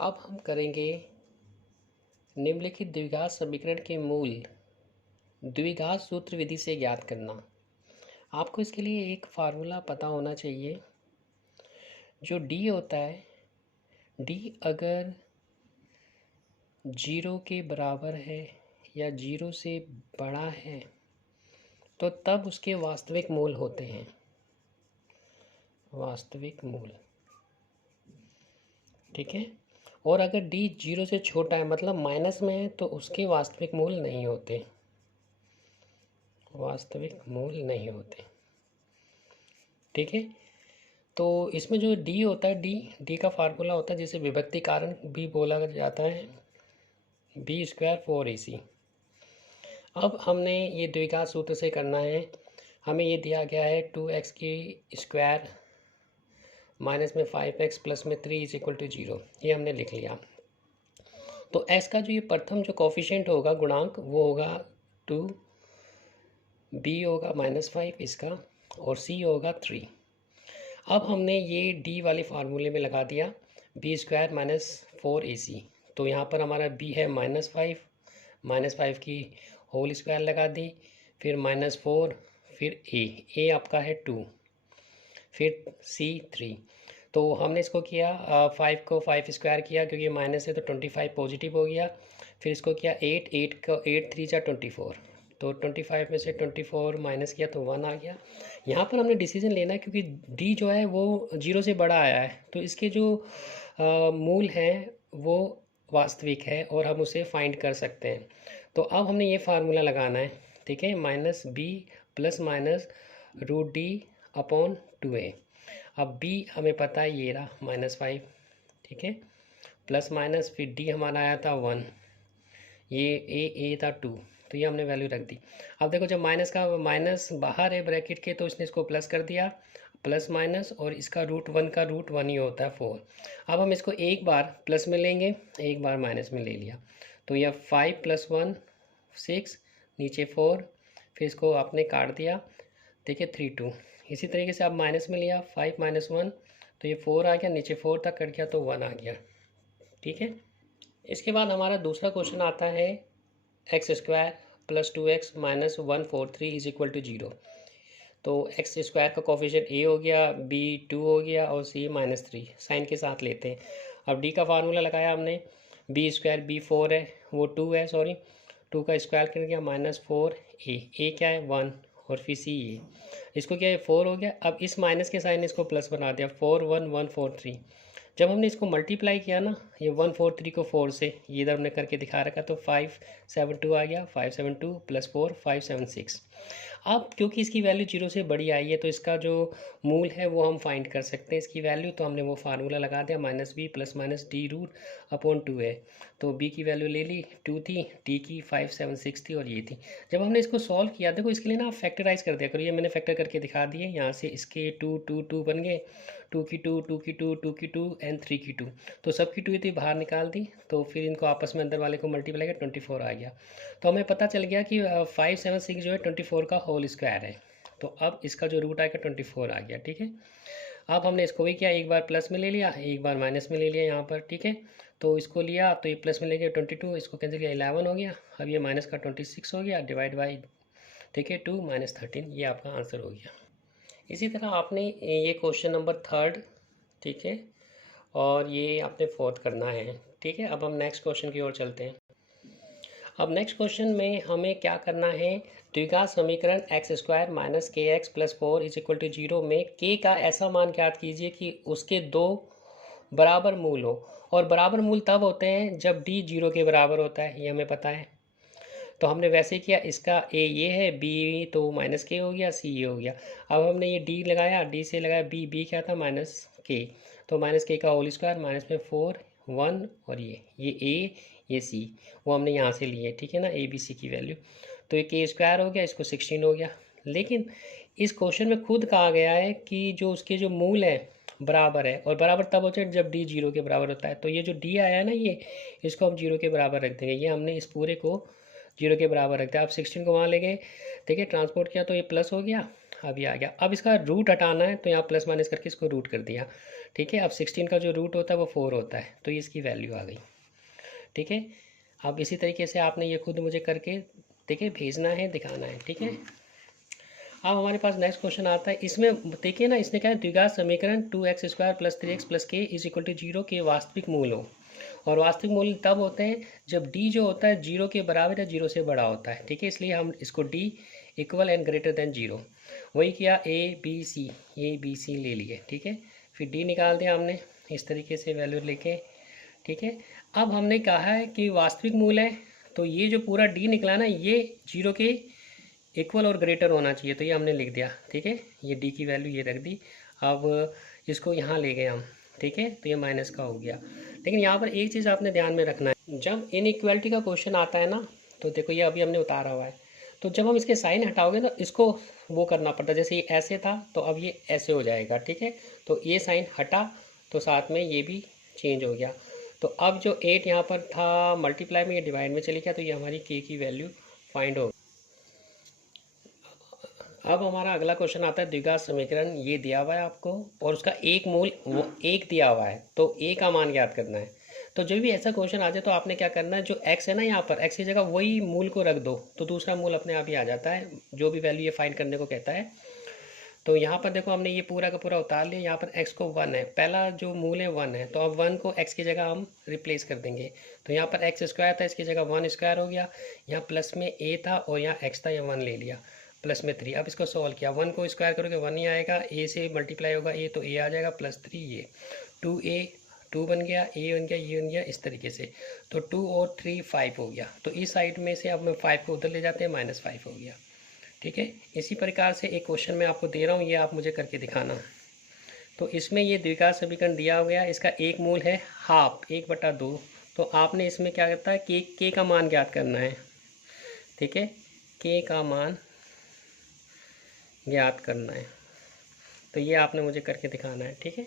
अब हम करेंगे निम्नलिखित द्विघात समीकरण के मूल द्विघात सूत्र विधि से ज्ञात करना। आपको इसके लिए एक फार्मूला पता होना चाहिए। जो डी होता है, डी अगर 0 के बराबर है या 0 से बड़ा है तो तब उसके वास्तविक मूल होते हैं। वास्तविक मूल, ठीक है। और अगर डी 0 से छोटा है, मतलब माइनस में है, तो उसके वास्तविक मूल नहीं होते। वास्तविक मूल नहीं होते, ठीक है। तो इसमें जो डी होता है, डी का फार्मूला होता है जिसे विभक्ति कारण भी बोला जाता है, b² 4ac। अब हमने ये द्विघात सूत्र से करना है। हमें ये दिया गया है 2x की स्क्वायर माइनस में 5x प्लस में 3 = 0। ये हमने लिख लिया। तो x का जो ये प्रथम जो कोफिशिएंट होगा, गुणांक, वो होगा 2, b होगा -5 इसका, और c होगा 3। अब हमने ये d वाले फार्मूले में लगा दिया b² - 4ac। तो यहाँ पर हमारा b है -5 की होल स्क्वायर लगा दी, फिर -4, फिर a आपका है 2, फिर c 3। तो हमने इसको किया 5 को 5 स्क्वायर किया, क्योंकि माइनस है तो 25 पॉजिटिव हो गया। फिर इसको किया 8 को 8 3 = 24। तो 25 में से 24 माइनस किया तो 1 आ गया। यहाँ पर हमने डिसीजन लेना है, क्योंकि डी जो है वो 0 से बड़ा आया है, तो इसके जो मूल हैं वो वास्तविक है और हम उसे फाइंड कर सकते हैं। तो अब हमने ये फार्मूला लगाना है, ठीक है, -b ± √d/2a। अब b हमें पता है, ये रहा -5, ठीक है, प्लस माइनस, फिर d हमारा आया था 1, ये a था 2, तो ये हमने वैल्यू रख दी। अब देखो, जब माइनस बाहर है ब्रैकेट के, तो इसने इसको प्लस कर दिया, प्लस माइनस, और इसका √1 का √1 ही होता है 4। अब हम इसको एक बार प्लस में लेंगे, एक बार माइनस में ले लिया, तो यह 5 + 1 6, नीचे 4, फिर इसको आपने काट दिया, देखिए 3 2। इसी तरीके से आप माइनस में लिया, 5 - 1, तो ये 4 आ गया, नीचे 4 तक कट गया तो 1 आ गया, ठीक है। इसके बाद हमारा दूसरा क्वेश्चन आता है x² + 2x - 143 = 0। तो x² का कोफिशिएंट a हो गया, b 2 हो गया, और c -3 साइन के साथ लेते हैं। अब d का फार्मूला लगाया हमने, b² b 4 है, वो 2 है, सॉरी 2 का स्क्वायर कर गया, -4a क्या है 1, और फिर c a, इसको क्या है 4 हो गया। अब इस माइनस के साइन इसको प्लस बना दिया, 4 1 143। जब हमने इसको मल्टीप्लाई किया ना, ये 143 को 4 से, ये इधर हमने करके दिखा रखा, तो 572 आ गया, 572 + 4 576। अब क्योंकि इसकी वैल्यू 0 से बड़ी आई है, तो इसका जो मूल है वो हम फाइंड कर सकते हैं इसकी वैल्यू। तो हमने वो फार्मूला लगा दिया, -b ± d√2 है। तो b की वैल्यू ले ली, 2 थी, d की 576 थी, और ये थी। जब हमने इसको सॉल्व किया, देखो इसके लिए ना आप फैक्टराइज कर दिया करो, ये मैंने फैक्टर करके दिखा दिए। यहाँ से इसके 2 2 2 बन गए, 2 की 2 2 की 2 2 की 2 एंड 3 की 2, तो सब की 2 थी, बाहर निकाल दी। तो फिर इनको आपस में अंदर वाले को मल्टीप्लाई किया, 24 आ गया। तो हमें पता चल गया कि 576 जो है 24 का होल स्क्वायर है। तो अब इसका जो रूट आएगा 24 आ गया, ठीक है। अब हमने इसको भी किया, एक बार प्लस में ले लिया, एक बार माइनस में ले लिया यहाँ पर, ठीक है। तो इसको लिया, तो ये प्लस में ले गया 22, इसको कैंसिल किया 11 हो गया। अब ये माइनस का 26 हो गया, डिवाइड बाई, ठीक है, 2 - 13, ये आपका आंसर हो गया। इसी तरह आपने ये क्वेश्चन नंबर 3, ठीक है, और ये आपने 4th करना है, ठीक है। अब हम नेक्स्ट क्वेश्चन की ओर चलते हैं। अब नेक्स्ट क्वेश्चन में हमें क्या करना है, द्विघात समीकरण x² - kx + 4 = 0 में k का ऐसा मान ज्ञात कीजिए कि उसके दो बराबर मूल हो। और बराबर मूल तब होते हैं जब d 0 के बराबर होता है, ये हमें पता है। तो हमने वैसे किया, इसका a ये है, b तो -k हो गया, c ये हो गया। अब हमने ये d लगाया, d से लगाया b क्या था -k, तो -k का होल स्क्वायर, माइनस में 4 1, और ये a ये c, वो हमने यहाँ से लिए, ठीक है ना, a b c की वैल्यू। तो ये k² हो गया, इसको 16 हो गया। लेकिन इस क्वेश्चन में खुद कहा गया है कि जो उसके जो मूल है बराबर है, और बराबर तब होता है जब d 0 के बराबर होता है। तो ये जो d आया है ना, ये इसको हम 0 के बराबर रख देंगे। ये हमने इस पूरे को 0 के बराबर रखते हैं। आप 16 को वहाँ ले गए, देखिए ट्रांसपोर्ट किया, तो ये प्लस हो गया, अब ये आ गया। अब इसका रूट हटाना है, तो यहाँ प्लस माइनस करके इसको रूट कर दिया, ठीक है। अब 16 का जो रूट होता है वो 4 होता है, तो ये इसकी वैल्यू आ गई। ठीक है। अब इसी तरीके से आपने ये खुद मुझे करके देखिए भेजना है, दिखाना है। ठीक है। अब हमारे पास नेक्स्ट क्वेश्चन आता है। इसमें देखिए ना, इसने क्या है, द्विघात समीकरण 2x² + 3x + k = 0 के वास्तविक मूल हो। और वास्तविक मूल तब होते हैं जब d जो होता है 0 के बराबर या 0 से बड़ा होता है। ठीक है। इसलिए हम इसको d equal and greater than 0, वही किया ए बी सी ले लिए। ठीक है। फिर d निकाल दिया हमने इस तरीके से वैल्यू लेके। ठीक है। अब हमने कहा है कि वास्तविक मूल है, तो ये जो पूरा d निकला ना, ये 0 के इक्वल और ग्रेटर होना चाहिए, तो ये हमने लिख दिया। ठीक है। ये डी की वैल्यू ये रख दी। अब इसको यहाँ ले गए हम। ठीक है। तो ये माइनस का हो गया। लेकिन यहाँ पर एक चीज़ आपने ध्यान में रखना है, जब इनइक्वालिटी का क्वेश्चन आता है ना, तो देखो ये अभी हमने उतारा हुआ है, तो जब हम इसके साइन हटाओगे तो इसको वो करना पड़ता है। जैसे ये ऐसे था तो अब ये ऐसे हो जाएगा। ठीक है। तो ये साइन हटा तो साथ में ये भी चेंज हो गया। तो अब जो 8 यहाँ पर था मल्टीप्लाई में, ये डिवाइड में चली गया, तो ये हमारी के की वैल्यू फाइंड हो। अब हमारा अगला क्वेश्चन आता है, द्विघात समीकरण ये दिया हुआ है आपको और उसका एक मूल वो एक दिया हुआ है, तो ए का मान ज्ञात करना है। तो जब भी ऐसा क्वेश्चन आ जाए तो आपने क्या करना है, जो एक्स है ना, यहाँ पर एक्स की जगह वही मूल को रख दो, तो दूसरा मूल अपने आप ही आ जाता है, जो भी वैल्यू ये फाइंड करने को कहता है। तो यहाँ पर देखो हमने ये पूरा का पूरा उतार लिया। यहाँ पर x को 1 है, पहला जो मूल है 1 है, तो अब 1 को x की जगह हम रिप्लेस कर देंगे। तो यहाँ पर x² था, इसकी जगह 1² हो गया। यहाँ प्लस में a था और यहाँ x था, यहाँ 1 ले लिया, प्लस में 3। अब इसको सॉल्व किया, 1 को स्क्वायर करोगे 1 ही आएगा, a से मल्टीप्लाई होगा a, तो a आ जाएगा +3। ये 2a 2 बन गया, a बन गया, ये बन गया, इस तरीके से। तो 2 और 3 5 हो गया। तो इस साइड में से अब मैं 5 को उधर ले जाते हैं, -5 हो गया। ठीक है। इसी प्रकार से एक क्वेश्चन मैं आपको दे रहा हूँ, ये आप मुझे करके दिखाना। तो इसमें ये द्विघात समीकरण दिया हो गया, इसका एक मूल है हाफ 1/2। तो आपने इसमें क्या करता है, के का मान ज्ञात करना है। ठीक है। के का मान ज्ञात करना है, तो ये आपने मुझे करके दिखाना है। ठीक है।